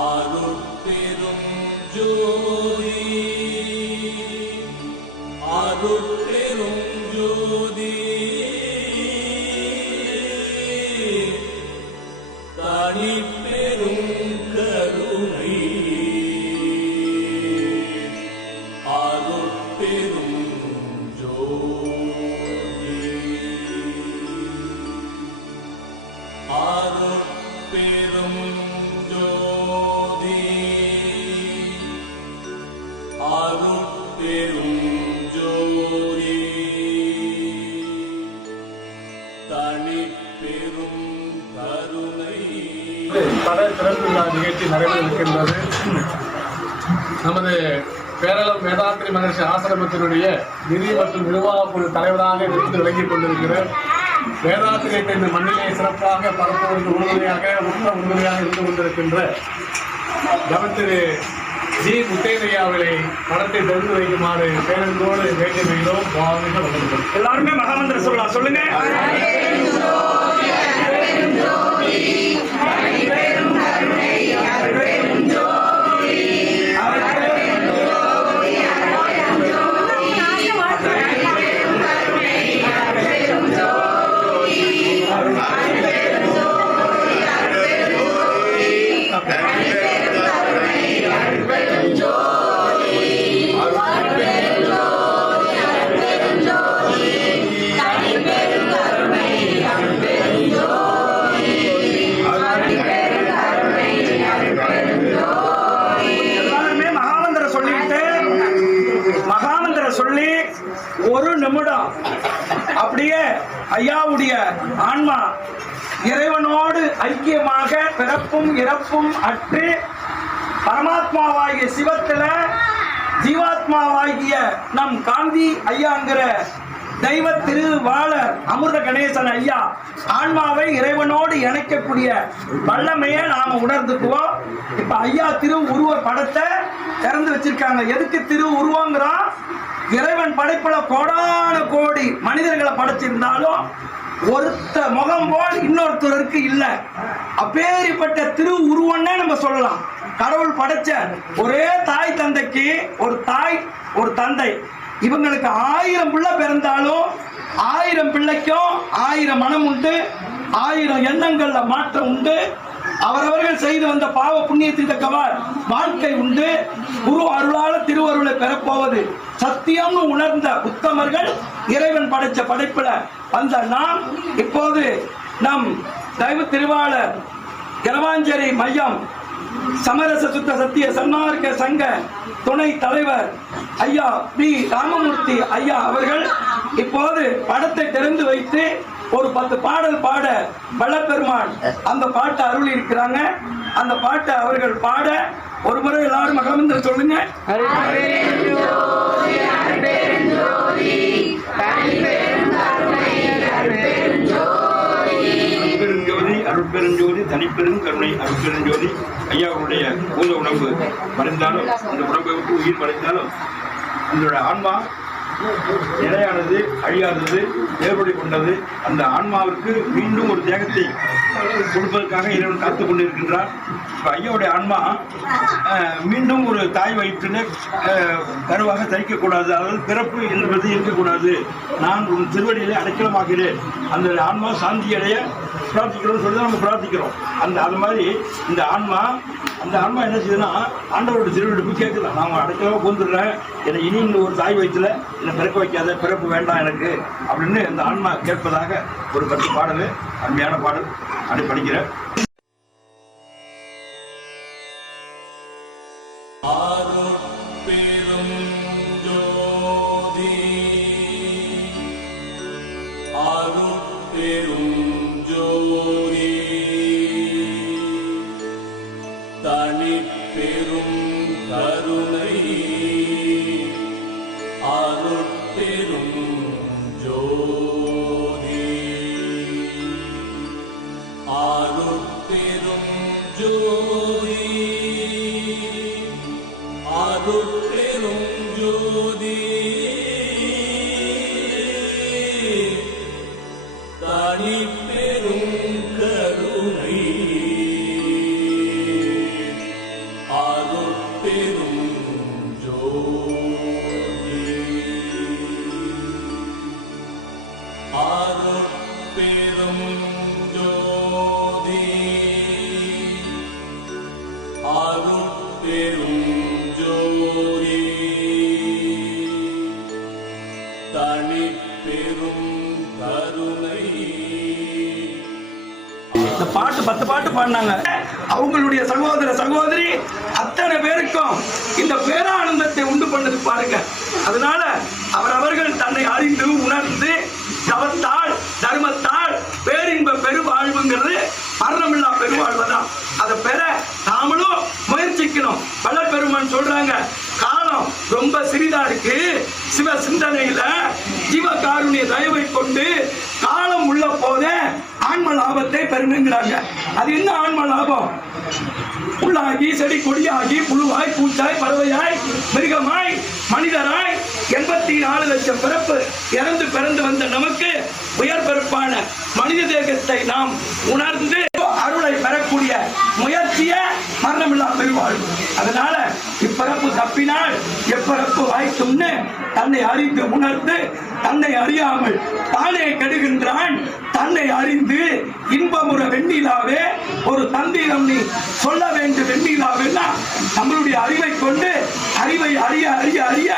அருட்பெரும் ஜோதி அருட்பெரும் ஜோதி தனிப்பெரும் கருணை அருட்பெரும் ஜோதி அருட்பெரும் ஜோதி அருட்பெரும் ஜோதி தனிப்பெரும் கருணை. கடை திறப்பு விழா நிகழ்ச்சி நடைபெறுகின்றது. நமது பேரளம் வேதாத்திரி மகர்ஷி ஆசிரமத்தினுடைய நிதி மற்றும் நிர்வாக குழு தலைவராக இருந்து விளங்கிக் கொண்டிருக்கிறார். வேதாத்திரியத்தை இந்த மண்ணிலே சிறப்பாக பரப்புவதற்கு உறுதுணையாக இருந்து கொண்டிருக்கின்ற திரு ஜி முத்தையனையாவிலை படத்தை திறந்து வைக்குமாறு பேரன்போடு வேண்டி வைக்கிறோம். எல்லாருமே மகாமந்திரம் சொல்லலாம். சொல்லுங்க. சொல்லி ஒரு நிமிடம் அப்படியே ஐயாவுடைய ஆன்மா இறைவனோடு ஐக்கியமாக பிறப்பும் இறப்பும் அற்று பரமாத்மாவாகிய சிவத்துல ஜீவாத்மாவாகிய நம் காந்தி ஐயாங்கிற தெய்வ திருவாளர் அமிர்த கணேசன் ஐயா ஆன்மாவை இறைவனோடு இணைக்கக்கூடிய வல்லமையை நாம உணர்ந்துக்குவோம். இப்ப ஐயா திரு உருவ படத்தை திறந்து வச்சிருக்காங்க. எதுக்கு திரு உருவங்கிறோம்? இறைவன் படைப்புல கோடான கோடி மனிதர்களை படைச்சிருந்தாலும் ஒருத்த முகம் போல் இன்னொருத்தருக்கு இல்ல. அப்பேரிப்பட்ட திரு உருவன்னே நம்ம சொல்லலாம். கடவுள் படைச்ச ஒரே தாய் தந்தைக்கு ஒரு தாய் ஒரு தந்தை, இவங்களுக்கு 1000 பிள்ளை பிறந்தாலும் 1000 பிள்ளைக்கும் 1000 மனம் உண்டு, 1000 எண்ணங்கள்ல மாற்றம் உண்டு. அவரவர்கள் செய்து வந்த பாவ புண்ணியத்தின் தக்கவாறு வாழ்க்கை உண்டு. குரு அருளால திருவருளை பெறப்போவது சத்தியம்னு உணர்ந்த உத்தமர்கள் இறைவன் படைச்ச படைப்புல வந்த நாம் இப்போது நம் தெய்வ திருவாளர் இரவாஞ்சேரி மையம் சமரச சுத்த சத்திய சன்மார்க்க சங்க துணை தலைவர் ஐயா பி ராமமூர்த்தி ஐயா அவர்கள் இப்போது படத்தை திறந்து வைத்து ஒரு 10 பாடல் பாட வல்லபெருமான் அந்த பாட்டை அருள் இருக்கிறாங்க. அந்த பாட்டை அவர்கள் பாட ஒரு முறை எல்லாரும் மகாமந்திரம் சொல்லுங்க. அருட்பெருஞ்சோதி தனிப்பெரும் கருணை அருட்பெருஞ்சோதி. ஐயாவுடைய பூத உடம்பு மறைந்தாலும் இந்த உடம்பை விட்டு உயிர் மறைந்தாலும் இதோட ஆன்மா நிலையானது, அழியாதது, ஏற்படி கொண்டது. அந்த ஆன்மாவிற்கு மீண்டும் ஒரு தேகத்தை கொடுப்பதற்காக இறைவன் காத்துக் கொண்டிருக்கின்றார். இப்போ ஐயாவுடைய ஆன்மா மீண்டும் ஒரு தாய் வயிற்றில் கருவாக தரிக்கக்கூடாது. அதாவது பிறப்பு என்பது இருக்கக்கூடாது. நான் உன் திருவடியிலே அடைக்கலமாகிறேன். அந்த ஆன்மா சாந்தி அடைய பிரார்த்திக்கிறோம்னு சொல்லி நம்ம பிரார்த்திக்கிறோம். அது மாதிரி இந்த ஆன்மா என்ன செய்யுதுன்னா, ஆண்டவரோட திருவிழா கேட்குதான், நான் அடைக்கலாக கொண்டுடுறேன், என்னை இனி ஒரு தாய் வயிற்றுல என்னை பிறக்க வைக்காத, பிறப்பு வேண்டாம் எனக்கு அப்படின்னு அந்த ஆன்மா கேட்பதாக ஒரு 10 பாடல், அருமையான பாடல் அப்படி படிக்கிறேன். அருட்பெரும் ஜோதி அருட்பெரும் ஜோதி தனிப்பெரும் கருணை அருட்பெரும் ஜோதி அருட்பெரும் ஜோதி அருட்பெரும் ஜோதி தனிப்பெரும் கருணை அருட்பெரும் ஜோதி தனிப்பெரும் கருணை. இந்த பாட்டு 10 பாட்டு பாடினாங்க. அவங்களுடைய சகோதர சகோதரி அத்தனை பேருக்கும் இந்த பேரானந்தத்தை உண்டு பண்ணது பாருங்க. அதனால அவர்கள் தன்னை அறிந்து உணர்ந்து தவத்தால் தர்மத்தால் பேரின்ப பெருவாழ்வுங்கிறது மரணமில்லா பெருவாழ்வுதான். அதை பெற நாமளும் முயற்சிக்கணும். வள்ளற்பெருமான் சொல்றாங்க, காலம் ரொம்ப சிறிதா இருக்கு, சிவ சிந்தனையில ஜீவகாருண்ய தயவை கொண்டு காலம் உள்ள போதே ஆன்ம லாபத்தை பெருங்குங்கிறாங்க. அது என்ன ஆன்ம லாபம்? புல்லாகி செடி கொடியாகி புழுவாய் பூச்சாய் பறவையாய் மிருகமாய் மனிதராய் 84 லட்சம் பிறப்பு இறந்து பிறந்து வந்த நமக்கு உயர் பிறப்பான மனித தேகத்தை நாம் உணர்ந்து அருளை பெறக்கூடிய முயற்சிய மரணமில்லா பெருவாழ்வு. அதனால இப்பிறப்பு தப்பினால் எப்பிறப்பு வாய்க்கும்னு தன்னை அறிந்து உணர்ந்து தன்னை அறியாமல் தானே கெடுகின்றான். தன்னை அறிந்து இன்பமுற வெண்ணிலாவே ஒரு தந்திரம் நீ சொல்ல வேண்டும். வெண்ணிலாவேன்னா நம்மளுடைய அறிவை கொண்டு அறிவை அறிய அறிய அறிய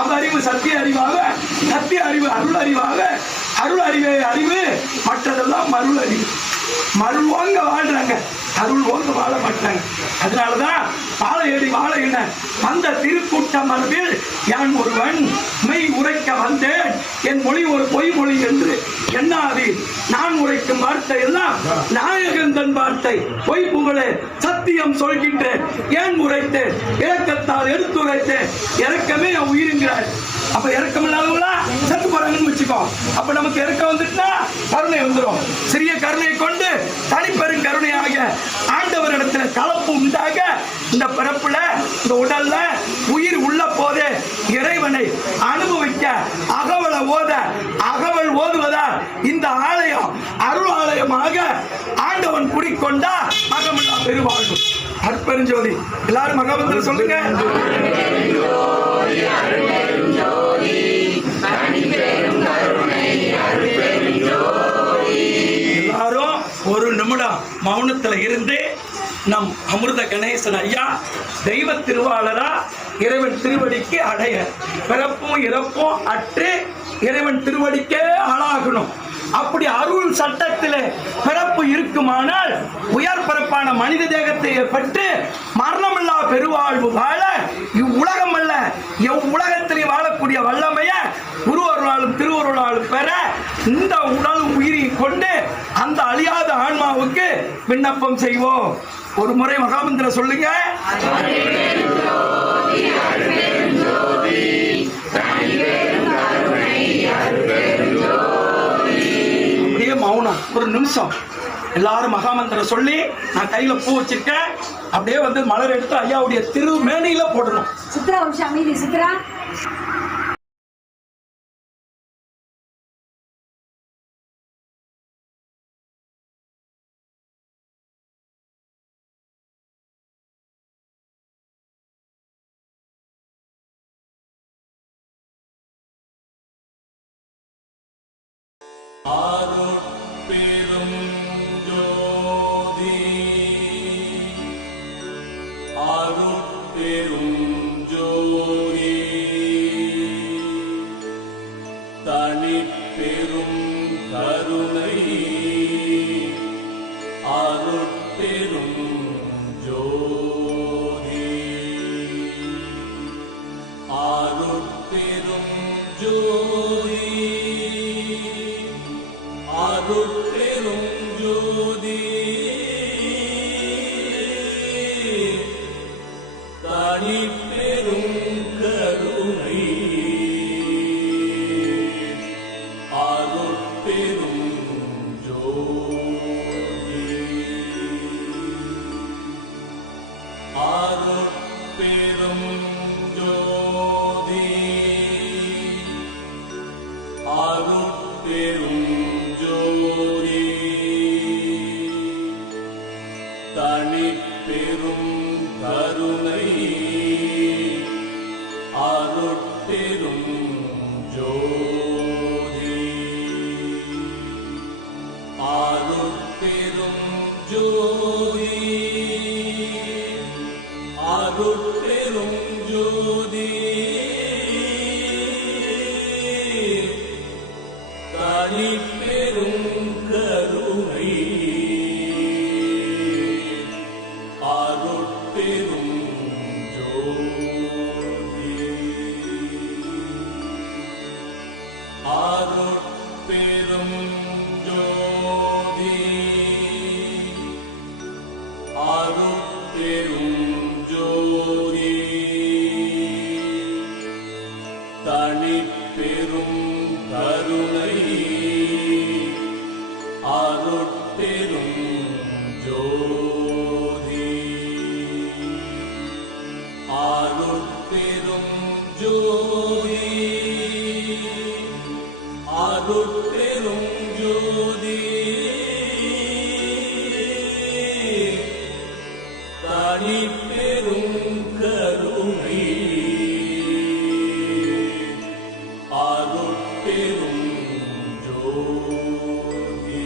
அவ்வறிவு சத்திய அறிவாக, சத்திய அறிவு அருள் அறிவாக, அருள் அறிவே அறிவு, மற்றதெல்லாம் மருள் அறிவு. மருள் ஓங்க வாழ்றாங்க, அருள் ஓங்க வாழ மாட்டாங்க. அதனாலதான் பாளையடி வாழ என அந்த திருக்கூட்ட மரபில் யான் ஒருவன் மெய் உரைக்க வந்தேன், என் மொழி ஒரு பொய் மொழி என்று எண்ணாது. நான் உரைக்கும் வார்த்தை எல்லாம் நாயகன் தன் வார்த்தை, பொய் புகழே சத்தியம் சொல்கின்றேன். ஏன் உரைத்தேன்? இறக்கத்தால் எடுத்துரைத்தேன். இறக்கமே உயிருங்கிறார். அப்ப இறக்கம் இல்லாதவங்களா செத்து போறாங்கன்னு வச்சுக்கோ. அப்ப நமக்கு இறக்கம் வந்துட்டுனா கருணை வந்துடும். சிறிய கருணையை கொண்டு தனிப்பெரும் கருணையாக ஆண்டவரிடத்துல கலப்பு உண்டாக இந்த பிறப்புல இந்த உடல்ல உயிர் உள்ள போதே இறைவனை அனுபவிக்க அகவல் ஓதுவதால் இந்த ஆலயம் அருள் ஆலயமாக ஆண்டவன் குடிக்கொண்டா மகமில்லா பெருவாழ்வு. அற்பெருஞ்சோதி. எல்லாரும் மகாமந்திரம் சொல்லுங்க. எல்லாரும் ஒரு நிமிடம் மௌனத்துல இருந்து நம் அமிர்த கணேசன் ஐயா தெய்வ திருவாளரா இறைவன் திருவடிக்கு அடைய பிறப்பும் இறப்பும் அற்று இறைவன் திருவடிக்கே ஆளாகணும். அப்படி அருள் சட்டத்திலே பிறப்பு இருக்குமானால் உயர் பிறப்பான மனித தேகத்தை பெற்று மரணமில்லா பெருவாழ்வு வாழ இவ்வுலகம் அல்ல எவ்வுலகத்திலே வாழக்கூடிய வல்லமைய குருவருளாலும் திருவருளாலும் பெற இந்த உடல் உயிரை கொண்டு அந்த அழியாத ஆன்மாவுக்கு விண்ணப்பம் செய்வோம். ஒரு முறை மகாமந்திரம் சொல்லுங்க. அப்படியே மௌனம் ஒரு நிமிஷம் எல்லாரும் மகாமந்திரம் சொல்லி, நான் கையில பூ வச்சிருக்கேன், அப்படியே வந்து மலர் எடுத்து ஐயாவுடைய திருமேனியில போடணும். சித்ரா அமைதி. சித்ரா அருட்பெரும் ஜோதி அருட்பெரும் ஜோதி தனிப்பெரும் கருணை. அருட்பெரும் ஜோதி அருட்பெரும் ஜோதி அருட்பெரும் ஜோதி தனிப்பெரும் கருணை. அருட்பெரும் ஜோதி அருட்பெரும் ஜோதி அருட்பெரும் ஜோதி தனிப்பெரும் கருணை. அருட்பெரும் ஜோதி அருட்பெரும் ஜோதி அருட்பெரும் ஜோதி தனிப்பெரும் கருணை அருட்பெரும் ஜோதி அருட்பெரும் ஜோதி அருட்பெரும் ஜோதி தனிப்பெரும் கருணை அருட்பெரும் ஜோதி அருட்பெரும் ஜோதி அருட்பெரும் ஜோதி தனிப்பெரும் கருணை அருட்பெரும் ஜோதி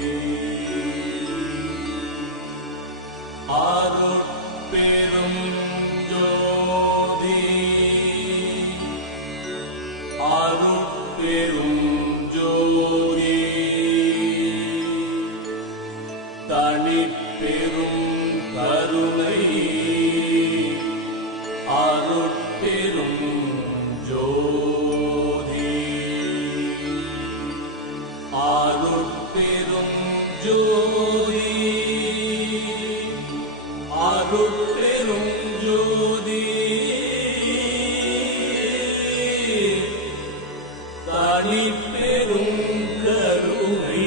அருட்பெரும் ஜோதி அருட்பெரும் ஜோதி தனிப்பெரும் கருணை அருட்பெரும் ஜோதி அருட்பெரும் ஜோதி அருட்பெரும் ஜோதி தனிப்பெரும் கருணை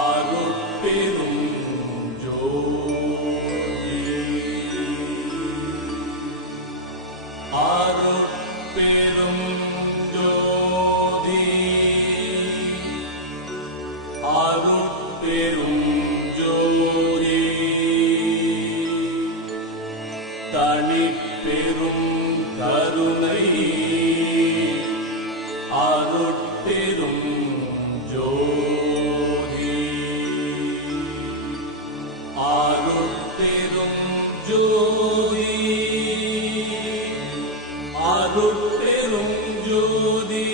அருட்பெரும் ஜோதி அருட்பெரும் ஜோதி அருட்பெரும் ஜோதி தனிப்பெரும் கருணை அருட்பெரும் ஜோதி அருட்பெரும் ஜோதி அருட்பெரும் ஜோதி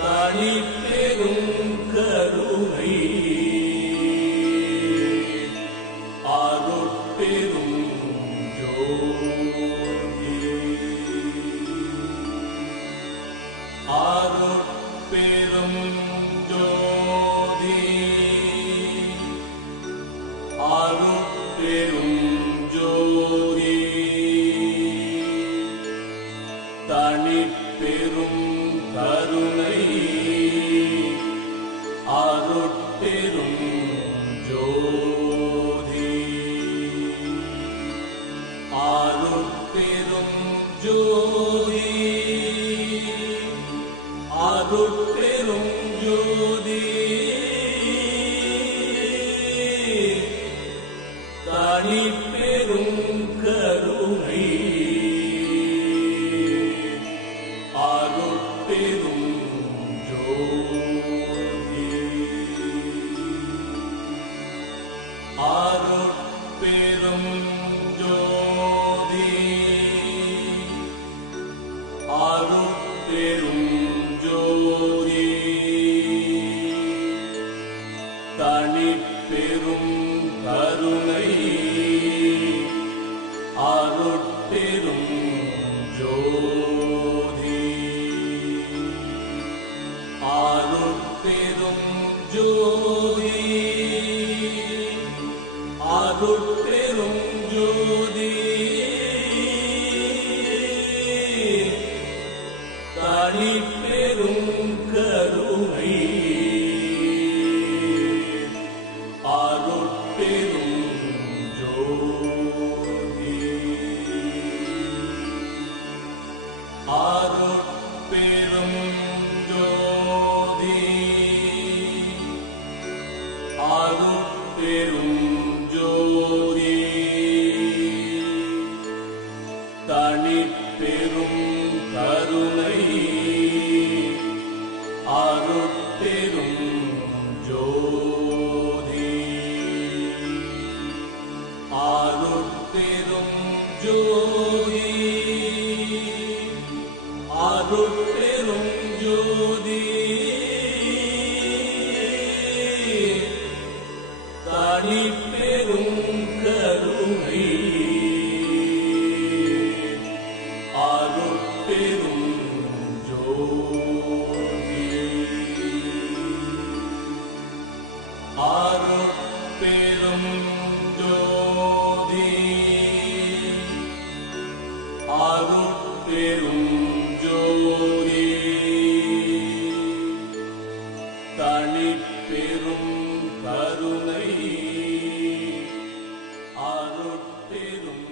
தனிப்பெரும் கருணை அருட்பெரும் ஜோதி அருட்பெரும் ஜோதி அருட்பெரும் ஜோதி தனிப்பெரும் கருணை அருட்பெரும் ஜோதி அருட்பெரும் ஜோதி அருட்பெரும் ஜோதி தனிப்பெரும் கருணை அருட்பெரும் ஜோதி அருட்பெரும் ஜோதி அருட்பெரும் ஜோதி தனிப்பெரும் கருணை அருட்பெரும் ஜோதி அருட்பெரும் ஜோதி அருட்பெரும் ஜோதி தனிப்பெரும் கருணை அருட்பெரும் ஜோதி அருட்பெரும் ஜோதி அருட்பெரும் ஜோதி தனிப்பெரும் கருணை அருட்பெரும் ஜோதி தனி பெரும் கருணை அருட்பெரும் ஜோதி அருட்பெரும் ஜோதி அருட்பெரும் ஜோதி தனிப்பெரும் கருணை அருட்பெரும்